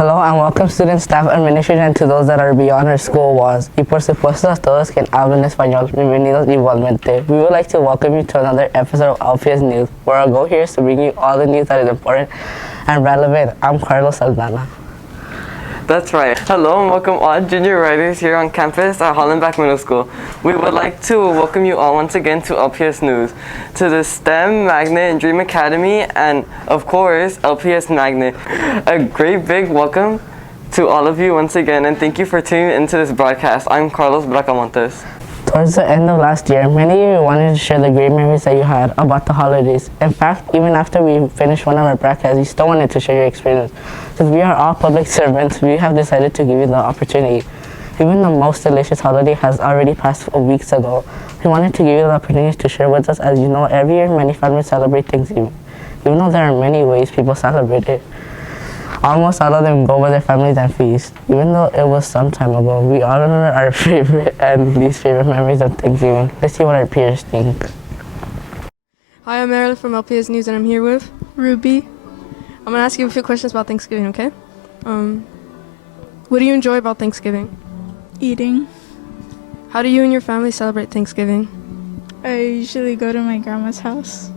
Hello and welcome students, staff, administration, and to those that are beyond our school walls. Y por supuesto a todos que hablan español, bienvenidos igualmente. We would like to welcome you to another episode of LPS News, where our goal here is to bring you all the news that is important and relevant. I'm Carlos Saldana. That's right. Hello and welcome all junior writers here on campus at Hollenbeck Middle School. We would like to welcome you all once again to LPS News, to the STEM, Magnet, and Dream Academy, and of course, LPS Magnet. A great big welcome to all of you once again, and thank you for tuning into this broadcast. I'm Carlos Bracamontes. Towards the end of last year, many of you wanted to share the great memories that you had about the holidays. In fact, even after we finished one of our broadcasts, you still wanted to share your experience. Since we are all public servants, we have decided to give you the opportunity. Even the most delicious holiday has already passed weeks ago. We wanted to give you the opportunity to share with us. As you know, every year many families celebrate Thanksgiving. Even though there are many ways people celebrate it, almost all of them go with their families and feast. Even though it was some time ago, we all remember our favorite and least favorite memories of Thanksgiving. Let's see what our peers think. Hi, I'm Marilyn from LPS News, and I'm here with Ruby. I'm going to ask you a few questions about Thanksgiving, okay? What do you enjoy about Thanksgiving? Eating. How do you and your family celebrate Thanksgiving? I usually go to my grandma's house.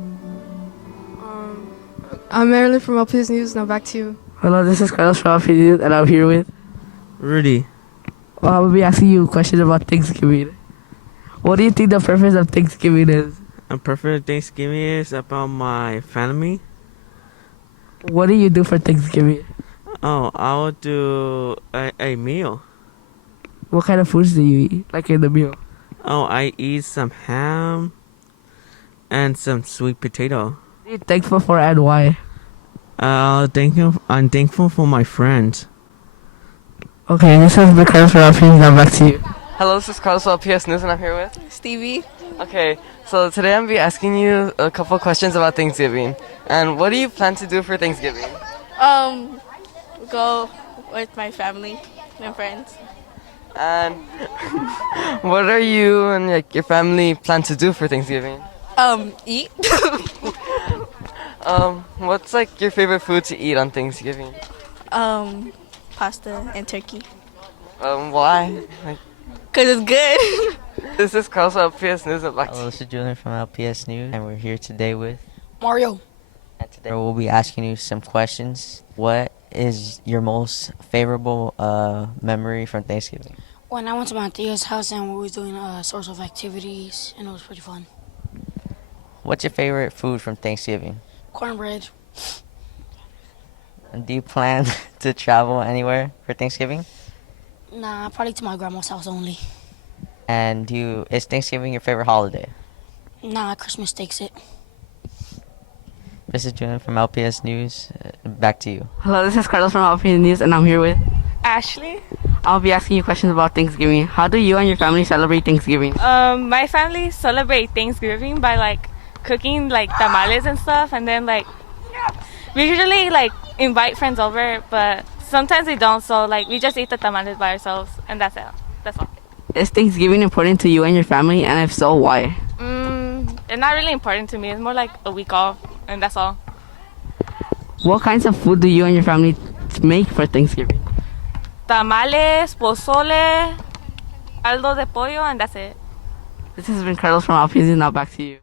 I'm Marilyn from LPS News, now back to you. Hello, this is Carlos from LPS News, and I'm here with Rudy. Well, I will be asking you questions about Thanksgiving. What do you think the purpose of Thanksgiving is? A perfect Thanksgiving is about my family. What do you do for Thanksgiving? Oh, I will do a meal. What kind of foods do you eat, like in the meal? Oh, I eat some ham and some sweet potato. What are you thankful for and why? I'm thankful for my friends. Okay, this has been Carlos from LPS News, now back to you. Hello, this is Carlos from LPS News, and I'm here with Stevie. Okay, so today I'm going to be asking you a couple questions about Thanksgiving. And what do you plan to do for Thanksgiving? Go with my family and friends. And what are you and your family plan to do for Thanksgiving? Eat. What's your favorite food to eat on Thanksgiving? Pasta and turkey. Why? Cause it's good. This is Carlos from LPS News. Hello, this is Julian from LPS News, and we're here today with Mario. And today we'll be asking you some questions. What is your most favorable memory from Thanksgiving? When I went to my tia's house and we was doing sorts of activities, and it was pretty fun. What's your favorite food from Thanksgiving? Cornbread. And do you plan to travel anywhere for Thanksgiving? Nah, probably to my grandma's house only. And is Thanksgiving your favorite holiday? Nah, Christmas takes it. This is Julian from LPS News. Back to you. Hello, this is Carlos from LPS News, and I'm here with Ashley. I'll be asking you questions about Thanksgiving. How do you and your family celebrate Thanksgiving? My family celebrate Thanksgiving by cooking tamales and stuff, and then we usually invite friends over, but sometimes we don't. So we just eat the tamales by ourselves, and that's it. That's all. Is Thanksgiving important to you and your family, and if so, why? It's not really important to me. It's more like a week off, and that's all. What kinds of food do you and your family make for Thanksgiving? Tamales, pozole, caldo de pollo, and that's it. This has been Carlos from LPS, now back to you.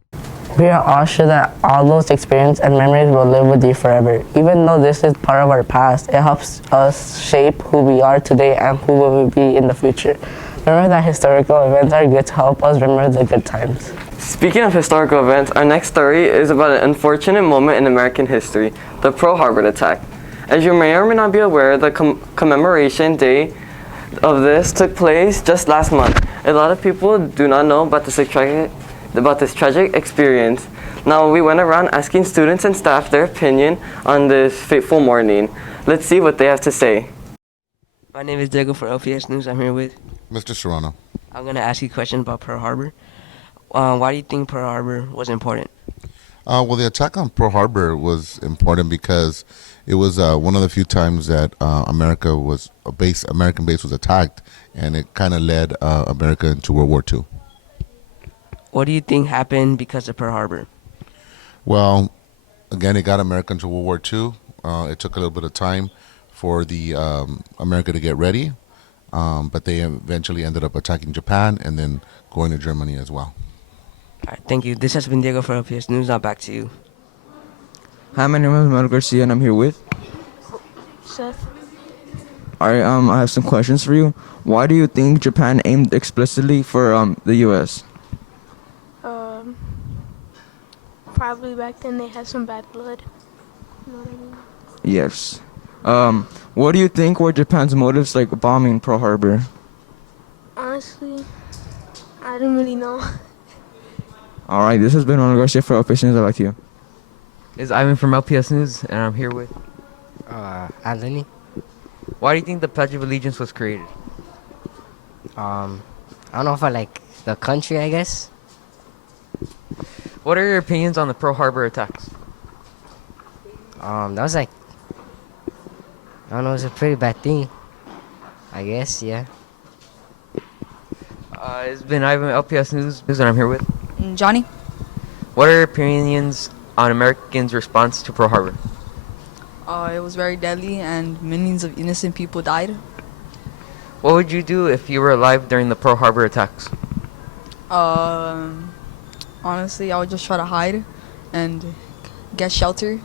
We are all sure that all those experiences and memories will live with you forever. Even though this is part of our past, it helps us shape who we are today and who we will be in the future. Remember that historical events are good to help us remember the good times. Speaking of historical events, our next story is about an unfortunate moment in American history, the Pearl Harbor attack. As you may or may not be aware, the commemoration day of this took place just last month. A lot of people do not know about this tragic experience. Now, we went around asking students and staff their opinion on this fateful morning. Let's see what they have to say. My name is Diego for LPS News. I'm here with Mr. Serrano. I'm going to ask you a question about Pearl Harbor. Why do you think Pearl Harbor was important? Well, the attack on Pearl Harbor was important because it was one of the few times that American base was attacked, and it kind of led America into World War II. What do you think happened because of Pearl Harbor? Well, again, it got America into World War II. It took a little bit of time for the America to get ready, but they eventually ended up attacking Japan and then going to Germany as well. All right, thank you. This has been Diego for LPS News. Now back to you. Hi, my name is Mel Garcia, and I'm here with Seth. All right, I have some questions for you. Why do you think Japan aimed explicitly for the U.S.? Probably back then they had some bad blood. You know what I mean? Yes. What do you think were Japan's motives, like bombing Pearl Harbor? Honestly, I don't really know. All right, this has been Mel Garcia for LPS News. I'd like you. This is Ivan from LPS News, and I'm here with Anthony. Why do you think the Pledge of Allegiance was created? I don't know if I like the country, I guess. What are your opinions on the Pearl Harbor attacks? That was like, I don't know, it was a pretty bad thing. I guess, yeah. It's been Ivan, LPS News, and I'm here with Johnny. What are your opinions on Americans' response to Pearl Harbor? It was very deadly, and millions of innocent people died. What would you do if you were alive during the Pearl Harbor attacks? Honestly, I would just try to hide and get shelter.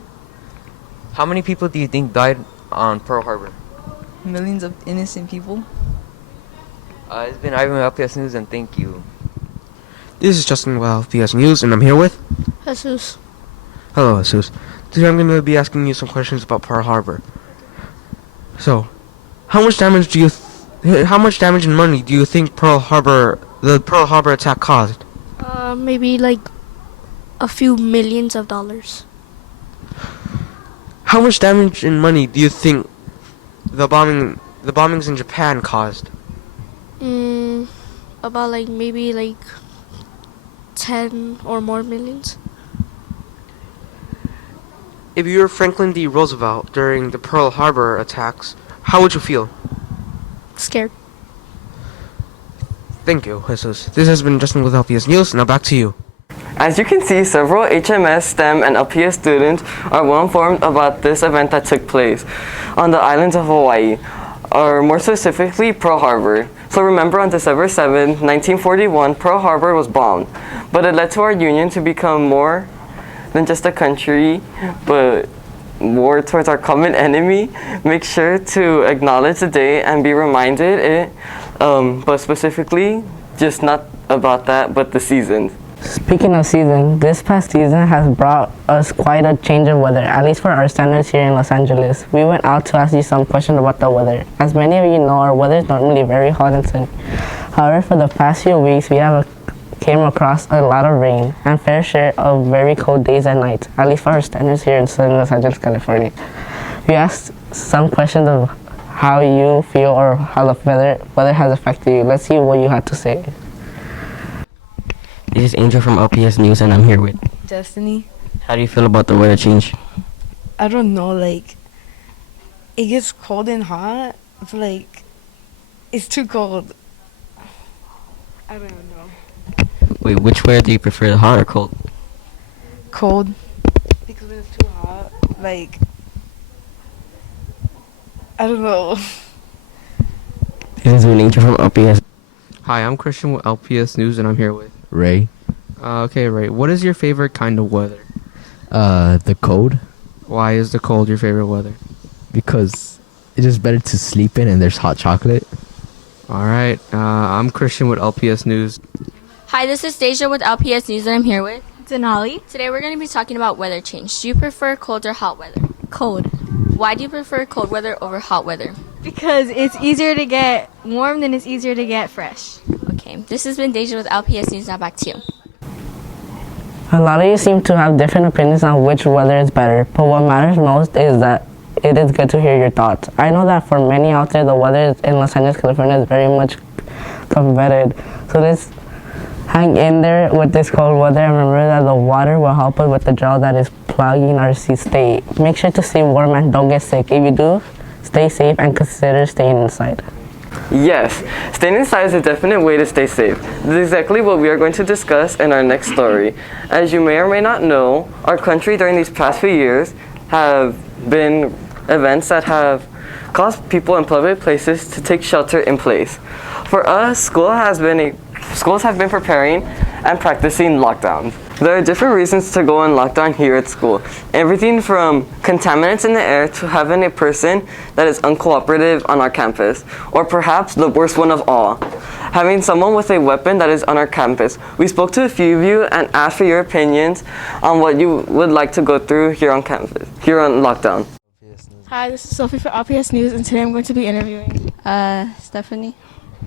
How many people do you think died on Pearl Harbor? Millions of innocent people. It's been Ivan with LPS News, and thank you. This is Justin with LPS News, and I'm here with Jesus. Hello, Jesus. Today I'm going to be asking you some questions about Pearl Harbor. So, how much damage in money do you think the Pearl Harbor attack caused? Maybe like a few millions of dollars. How much damage in money do you think the bombings in Japan caused? About like maybe like 10 or more millions. If you were Franklin D. Roosevelt during the Pearl Harbor attacks, how would you feel? Scared. Thank you, Jesus. This has been Justin with LPS News. Now back to you. As you can see, several HMS, STEM, and LPS students are well informed about this event that took place on the islands of Hawaii, or more specifically, Pearl Harbor. So remember, on December 7, 1941, Pearl Harbor was bombed, but it led to our union to become more than just a country, but war towards our common enemy. Make sure to acknowledge the day and be reminded it, but specifically, just not about that, but the seasons. Speaking of season, this past season has brought us quite a change of weather, at least for our standards here in Los Angeles. We went out to ask you some questions about the weather. As many of you know, our weather is normally very hot and sunny. However, for the past few weeks, we have came across a lot of rain and fair share of very cold days and nights, at least for our standards here in sunny Los Angeles, California. We asked some questions of how you feel or how the weather has affected you. Let's see what you had to say. This is Angel from LPS News, and I'm here with Destiny. How do you feel about the weather change? I don't know, like, it gets cold and hot, but like, it's too cold. I don't know. Wait, which weather do you prefer, the hot or cold? Cold. Because when it's too hot, like, I don't know. This is an Angel from LPS. Hi, I'm Christian with LPS News, and I'm here with Ray. Okay, Ray. What is your favorite kind of weather? The cold. Why is the cold your favorite weather? Because it's just better to sleep in and there's hot chocolate. All right. I'm Christian with LPS News. Hi, this is Deja with LPS News, and I'm here with Denali. Today we're going to be talking about weather change. Do you prefer cold or hot weather? Cold. Why do you prefer cold weather over hot weather? Because it's easier to get warm than it's easier to get fresh. Okay, this has been Deja with LPS News. Now back to you. A lot of you seem to have different opinions on which weather is better, but what matters most is that it is good to hear your thoughts. I know that for many out there, the weather in Los Angeles, California is very much coveted. So let's hang in there with this cold weather and remember that the water will help us with the gel that is plugging our state. Make sure to stay warm and don't get sick. If you do, stay safe and consider staying inside. Yes, staying inside is a definite way to stay safe. This is exactly what we are going to discuss in our next story. As you may or may not know, our country during these past few years have been events that have caused people in public places to take shelter in place. For us, schools have been preparing and practicing lockdowns. There are different reasons to go on lockdown here at school. Everything from contaminants in the air to having a person that is uncooperative on our campus, or perhaps the worst one of all, having someone with a weapon that is on our campus. We spoke to a few of you and asked for your opinions on what you would like to go through here on campus, here on lockdown. Hi, this is Sophie for LPS News, and today I'm going to be interviewing Stephanie.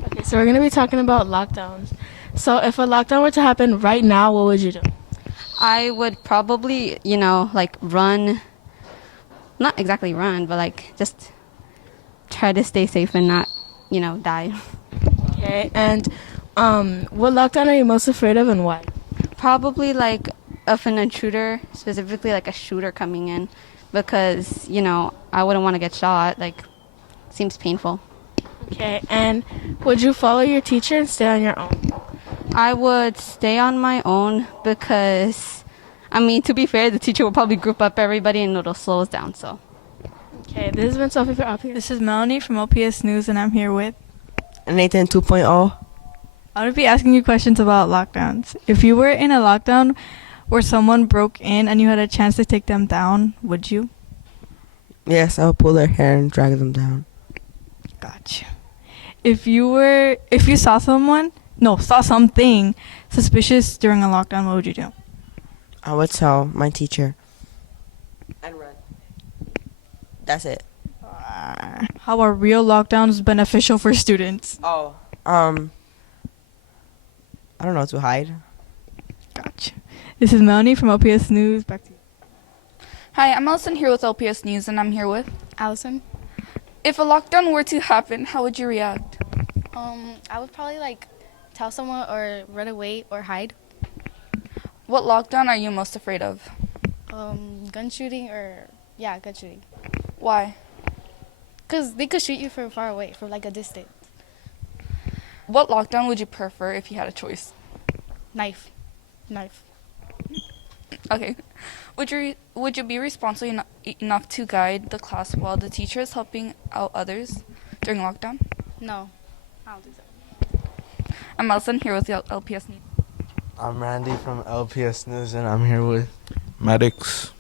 Okay, so we're going to be talking about lockdowns. So if a lockdown were to happen right now, what would you do? I would probably, like run, not exactly run, but like just try to stay safe and not, die. Okay, and what lockdown are you most afraid of and why? Probably like of an intruder, specifically like a shooter coming in, because, I wouldn't want to get shot. Like, seems painful. Okay, and would you follow your teacher and stay on your own? I would stay on my own because, to be fair, the teacher will probably group up everybody and it'll slow us down, so. Okay, this has been Sophie for LPS. This is Melanie from LPS News, and I'm here with Nathan 2.0. I'm going to be asking you questions about lockdowns. If you were in a lockdown where someone broke in and you had a chance to take them down, would you? Yes, I'll pull their hair and drag them down. Gotcha. If you saw something suspicious during a lockdown, what would you do? I would tell my teacher. And run. That's it. How are real lockdowns beneficial for students? Oh, I don't know, to hide. Gotcha. This is Melanie from LPS News. Back to you. Hi, I'm Allison here with LPS News, and I'm here with Allison. If a lockdown were to happen, how would you react? I would probably tell someone or run away or hide. What lockdown are you most afraid of? Gun shooting gun shooting. Why? Because they could shoot you from far away, from a distance. What lockdown would you prefer if you had a choice? Knife. Okay. Would you be responsible enough to guide the class while the teacher is helping out others during lockdown? No, I don't think so. I'm Allison here with the LPS News. I'm Randy from LPS News, and I'm here with Medics.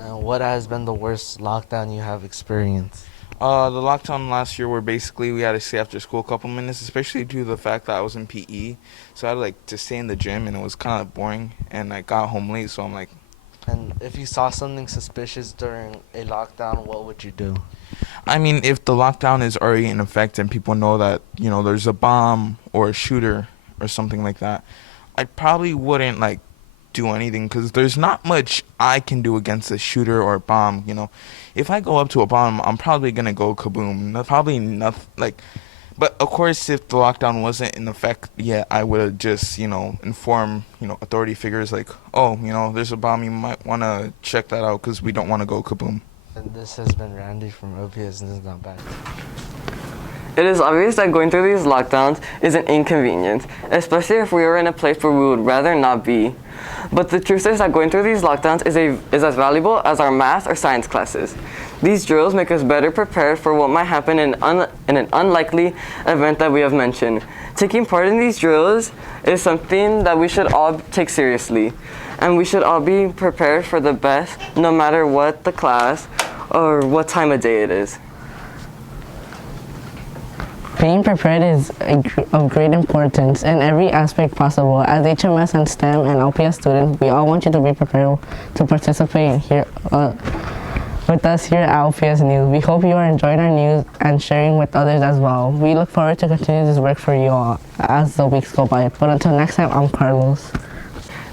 And what has been the worst lockdown you have experienced? The lockdown last year where basically we had to stay after school a couple minutes, especially due to the fact that I was in PE. So I had to stay in the gym, and it was kind of boring, and I got home late, so I'm like... And if you saw something suspicious during a lockdown, what would you do? If the lockdown is already in effect and people know that, there's a bomb or a shooter or something like that, I probably wouldn't, do anything because there's not much I can do against a shooter or a bomb, If I go up to a bomb, I'm probably going to go kaboom. Probably nothing, But, of course, if the lockdown wasn't in effect yet, I would have just, inform, authority figures there's a bomb, you might want to check that out because we don't want to go kaboom. And this has been Randy from LPS News, not bad. It is obvious that going through these lockdowns is an inconvenience, especially if we are in a place where we would rather not be. But the truth is that going through these lockdowns is as valuable as our math or science classes. These drills make us better prepared for what might happen in an unlikely event that we have mentioned. Taking part in these drills is something that we should all take seriously, and we should all be prepared for the best no matter what the class or what time of day it is. Being prepared is of great importance in every aspect possible. As HMS and STEM and LPS students, we all want you to be prepared to participate here with us here at LPS News. We hope you are enjoying our news and sharing with others as well. We look forward to continue this work for you all as the weeks go by. But until next time, I'm Carlos.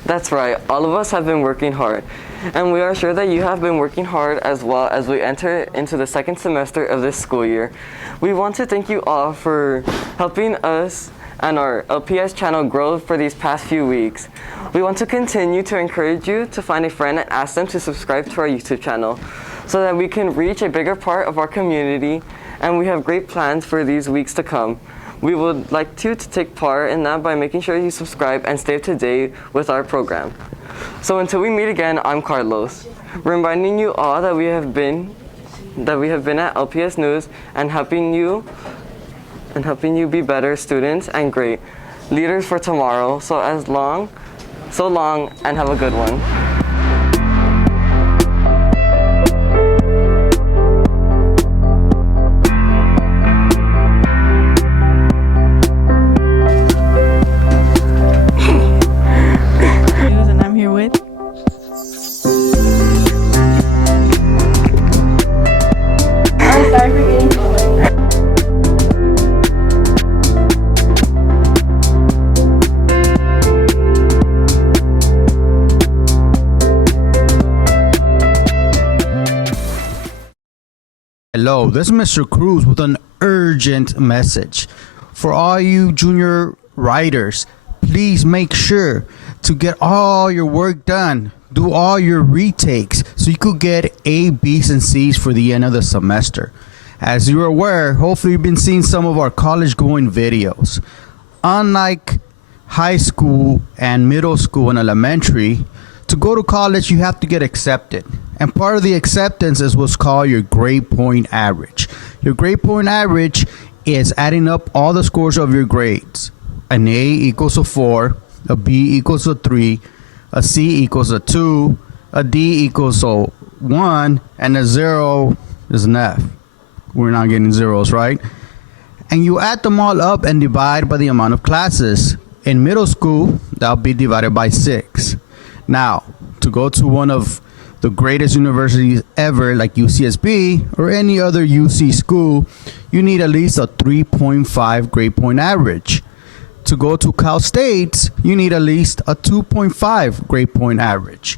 That's right, all of us have been working hard, and we are sure that you have been working hard as well as we enter into the second semester of this school year. We want to thank you all for helping us and our LPS channel grow for these past few weeks. We want to continue to encourage you to find a friend and ask them to subscribe to our YouTube channel so that we can reach a bigger part of our community, and we have great plans for these weeks to come. We would like you to take part in that by making sure you subscribe and stay up to date with our program. So until we meet again, I'm Carlos, reminding you all that we have been that we have been at LPS News and helping you be better students and great leaders for tomorrow. So long, and have a good one. And I'm here with Hello, this is Mr. Cruz with an urgent message. For all you junior writers, please make sure to get all your work done. Do all your retakes so you could get A, B's, and C's for the end of the semester. As you're aware, hopefully you've been seeing some of our college-going videos. Unlike high school and middle school and elementary, to go to college, you have to get accepted. And part of the acceptance is what's called your grade point average. Your grade point average is adding up all the scores of your grades. An A equals a 4, a B equals a 3, a C equals a 2, a D equals a 1, and a 0 is an F. We're not getting zeros, right? And you add them all up and divide by the amount of classes. In middle school, that'll be divided by 6. Now, to go to one of the greatest universities ever, like UCSB or any other UC school, you need at least a 3.5 grade point average. To go to Cal State, you need at least a 2.5 grade point average.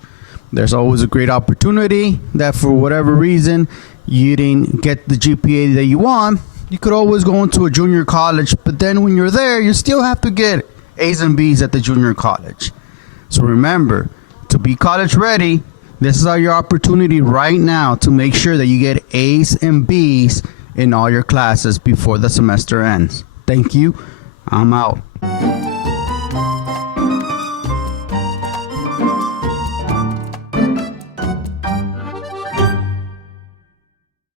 There's always a great opportunity that for whatever reason you didn't get the GPA that you want. You could always go into a junior college, but then when you're there, you still have to get A's and B's at the junior college. So remember, to be college ready, this is your opportunity right now to make sure that you get A's and B's in all your classes before the semester ends. Thank you. I'm out.